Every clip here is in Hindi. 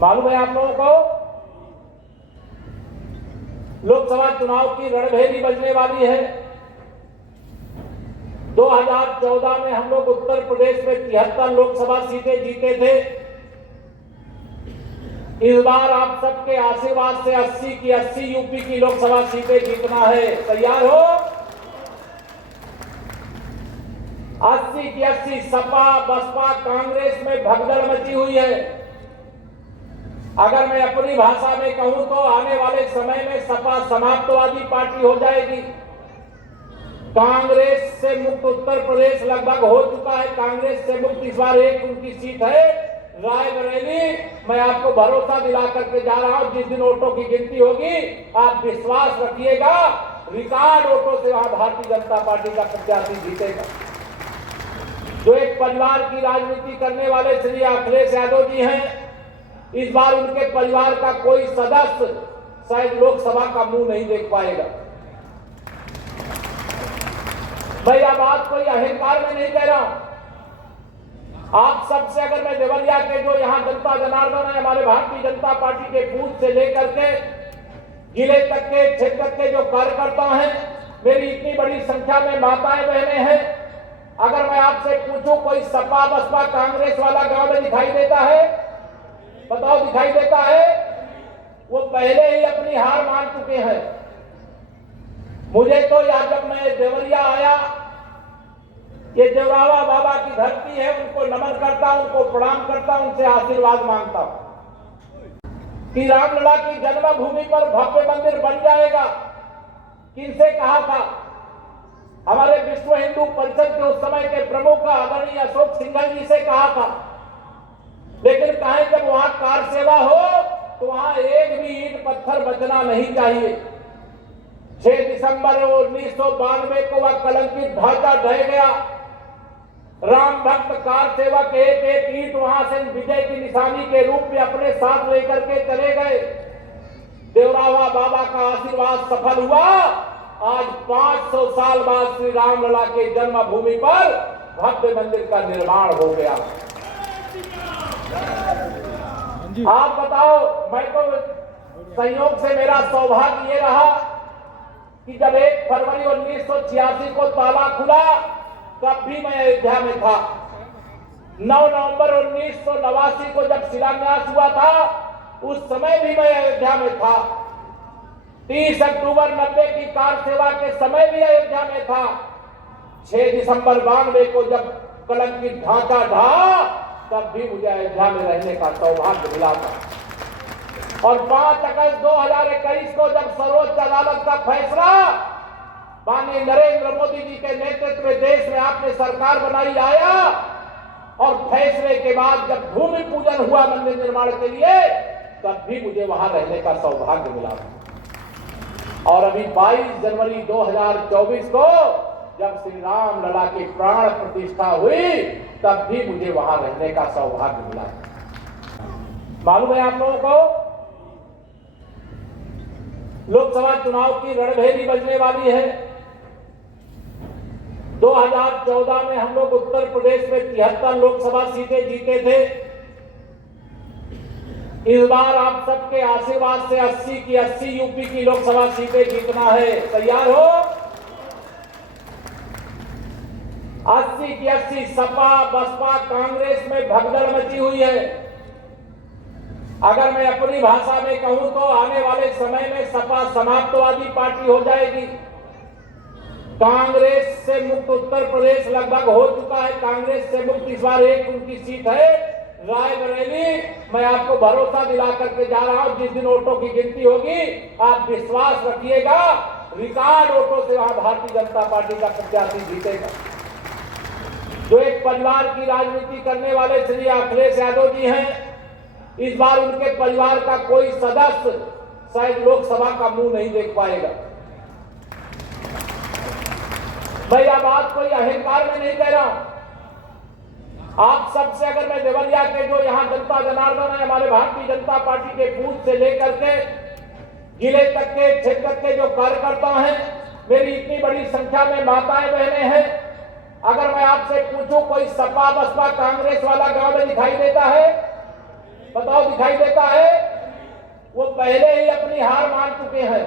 मालूम है आप लोगों को, लोकसभा चुनाव की रणभेरी बजने वाली है। 2014 में हम लोग उत्तर प्रदेश में 73 लोकसभा सीटें जीते थे। इस बार आप सबके आशीर्वाद से 80 की 80 यूपी की लोकसभा सीटें जीतना है। तैयार हो? 80 की 80 सपा बसपा कांग्रेस में भगदड़ मची हुई है। अगर मैं अपनी भाषा में कहूं तो आने वाले समय में सपा समाप्तवादी पार्टी हो जाएगी। कांग्रेस से मुक्त उत्तर प्रदेश लगभग हो चुका है। कांग्रेस से मुक्त इस बार एक उनकी सीट है रायबरेली। मैं आपको भरोसा दिला करके जा रहा हूं, जिस दिन वोटों की गिनती होगी आप विश्वास रखिएगा, रिकॉर्ड वोटों से वहां भारतीय जनता पार्टी का प्रत्याशी जीतेगा। जो एक परिवार की राजनीति करने वाले श्री अखिलेश यादव जी हैं, इस बार उनके परिवार का कोई सदस्य शायद लोकसभा का मुंह नहीं देख पाएगा। मैं यह बात कोई अहंकार में नहीं कह रहा हूं। आप सबसे अगर मैं देवरिया के जो यहां जनता जनार्दन है, हमारे भारतीय जनता पार्टी के बूथ से लेकर के जिले तक के क्षेत्र के जो कार्यकर्ता हैं, मेरी इतनी बड़ी संख्या में माताएं बहनें हैं, अगर मैं आपसे पूछूं कोई सपा बसपा कांग्रेस वाला गांव में दिखाई देता है? बताओ, दिखाई देता है? वो पहले ही अपनी हार मान चुके हैं। मुझे तो याद, जब मैं देवरिया आया, ये देवरावा बाबा की धरती है, उनको नमन करता हूं, उनको प्रणाम करता हूं, उनसे आशीर्वाद मांगता हूं कि रामलला की जन्मभूमि पर भव्य मंदिर बन जाएगा। किनसे कहा था? हमारे विश्व हिंदू परिषद के उस समय के प्रमुख आदरणीय अशोक सिंघल जी से कहा था। लेकिन कहें जब वहां कार सेवा हो तो वहां एक भी ईंट पत्थर बचना नहीं चाहिए। 6 दिसंबर 1992 को वह कलंकित ढांचा ढह गया। राम भक्त कार सेवक एक एक ईंट वहां से विजय की निशानी के रूप में अपने साथ लेकर के चले गए। देवरावा बाबा का आशीर्वाद सफल हुआ। आज 500 साल बाद श्री रामलला के जन्मभूमि पर भव्य मंदिर का निर्माण हो गया। आप बताओ, मैं तो संयोग से मेरा सौभाग्य ये रहा कि जब 1 फरवरी 1986 को ताला खुला तब भी मैं अयोध्या में था। 9 नवंबर 1989 को जब शिलान्यास हुआ था उस समय भी मैं अयोध्या में था। 30 अक्टूबर 90 की कार सेवा के समय भी अयोध्या में था। 6 दिसंबर 92 को जब कलंकित ढांचा ढहा तब भी मुझे अयोध्या में रहने का सौभाग्य मिला था। और 5 अगस्त 2021 को जब सर्वोच्च अदालत का फैसला माननीय नरेंद्र मोदी जी के नेतृत्व में देश में आपने सरकार बनाई आया, और फैसले के बाद जब भूमि पूजन हुआ मंदिर निर्माण के लिए, तब भी मुझे वहां रहने का सौभाग्य मिला था। और अभी 22 जनवरी 2024 को जब श्री राम लला की प्राण प्रतिष्ठा हुई तब भी मुझे वहां रहने का सौभाग्य मिला। मालूम है आप लोगों को, लोकसभा चुनाव की रणभेरी बजने वाली है। 2014 में हम लोग उत्तर प्रदेश में 73 लोकसभा सीटें जीते थे। इस बार आप सबके आशीर्वाद से 80 की 80 यूपी की लोकसभा सीटें जीतना है। तैयार हो? 80 की 80 सपा बसपा कांग्रेस में भगदड़ मची हुई है। अगर मैं अपनी भाषा में कहूं तो आने वाले समय में सपा समाप्तवादी पार्टी हो जाएगी। कांग्रेस से मुक्त उत्तर प्रदेश लगभग हो चुका है। कांग्रेस से मुक्त इस बार एक उनकी सीट है रायबरेली। मैं आपको भरोसा दिला करके जा रहा हूं, जिस दिन वोटों की गिनती होगी आप विश्वास रखिएगा, रिकॉर्ड वोटों से वहां भारतीय जनता पार्टी का प्रत्याशी जीतेगा। जो एक परिवार की राजनीति करने वाले श्री अखिलेश यादव जी हैं, इस बार उनके परिवार का कोई सदस्य शायद लोकसभा का मुंह नहीं देख पाएगा। मैं यह बात कोई अहंकार में नहीं कह रहा हूं। आप सबसे अगर मैं देवरिया के जो यहां जनता जनार्दन है, हमारे भारतीय जनता पार्टी के बूथ से लेकर के जिले तक के क्षेत्र के जो कार्यकर्ता हैं, मेरी इतनी बड़ी संख्या में माताएं बहनें हैं, अगर मैं आपसे पूछूं कोई सपा बसपा कांग्रेस वाला गांव में दिखाई देता है? बताओ दिखाई देता है? वो पहले ही अपनी हार मान चुके हैं।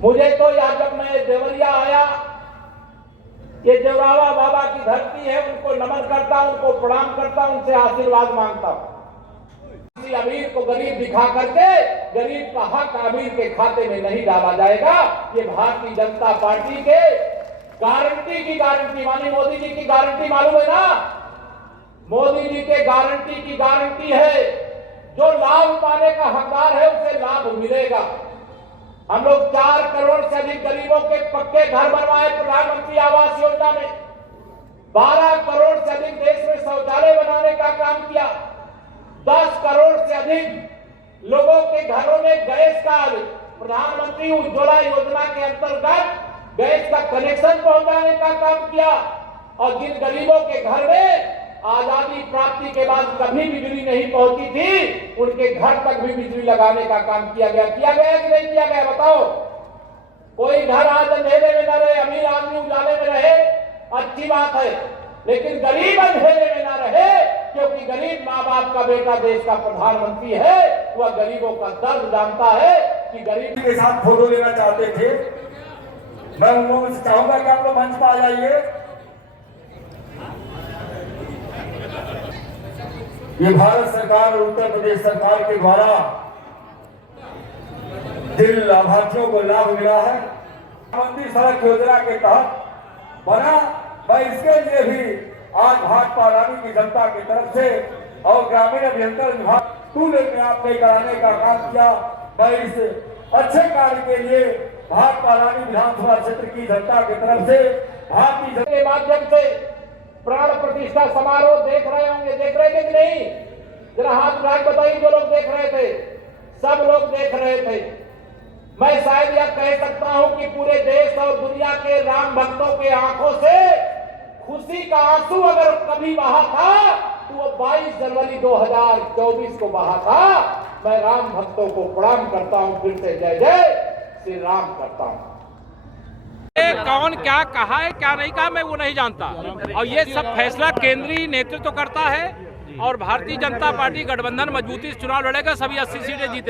मुझे तो याद, जब मैं देवरिया आया, ये देवरावा बाबा की धरती है, उनको नमन करता, उनको प्रणाम करता, उनसे आशीर्वाद मांगता। किसी अमीर को गरीब दिखा करके गरीब का हक अमीर के खाते में नहीं डाला जाएगा। ये भारतीय जनता पार्टी के गारंटी की गारंटी, मानी मोदी जी की गारंटी मालूम है ना? मोदी जी के गारंटी की गारंटी है। जो लाभ पाने का हकदार है उसे लाभ मिलेगा। हम लोग 4 करोड़ से अधिक गरीबों के पक्के घर बनवाए प्रधानमंत्री आवास योजना में। 12 करोड़ से अधिक देश में शौचालय बनाने का काम किया। 10 करोड़ से अधिक लोगों के घरों में गैस का, प्रधानमंत्री उज्ज्वला योजना के अंतर्गत गैस का कनेक्शन पहुंचाने का काम किया। और जिन गरीबों के घर में आजादी प्राप्ति के बाद कभी बिजली नहीं पहुंची थी, उनके घर तक भी बिजली लगाने का काम किया गया कि नहीं किया गया? बताओ। कोई घर आज अंधेरे में न रहे, अमीर आदमी उजाले में रहे, अच्छी बात है, लेकिन गरीब अंधेरे में न रहे, क्योंकि गरीब माँ बाप का बेटा देश का प्रधानमंत्री है। वह गरीबों का दर्द जानता है कि गरीब के साथ फोटो लेना चाहते थे। मैं उन लोगों से चाहूंगा कि आप लोग मंच पर आ जाइए। ये भारत सरकार और उत्तर प्रदेश सरकार के द्वारा जिन लाभार्थियों को लाभ मिला है, प्रधानमंत्री सड़क योजना के तहत बना, मैं इसके लिए भी आज भाजपा रानी की जनता की तरफ से और ग्रामीण अभियंत्रण विभाग टूले में आपने कराने का काम किया। मैं इस अच्छे कार्य के लिए भाजपा रानी विधानसभा क्षेत्र की जनता की तरफ से भारतीय जनता के माध्यम से प्राण प्रतिष्ठा समारोह देख रहे होंगे, देख रहे थे कि नहीं? जरा हाथ उठा के बताइए जो लोग देख रहे थे। सब लोग देख रहे थे। मैं शायद यह कह सकता हूं कि पूरे देश और दुनिया के राम भक्तों के आंखों से खुशी का आंसू अगर कभी बहा था तो वो 22 जनवरी 2024 को बहा था। मैं राम भक्तों को प्रणाम करता हूं, फिर से जय जय श्री राम करता हूं। कौन क्या कहा है क्या नहीं कहा मैं वो नहीं जानता, और ये सब फैसला केंद्रीय नेतृत्व करता है। और भारतीय जनता पार्टी गठबंधन मजबूती से चुनाव लड़ेगा, सभी 80 सीटें जीते।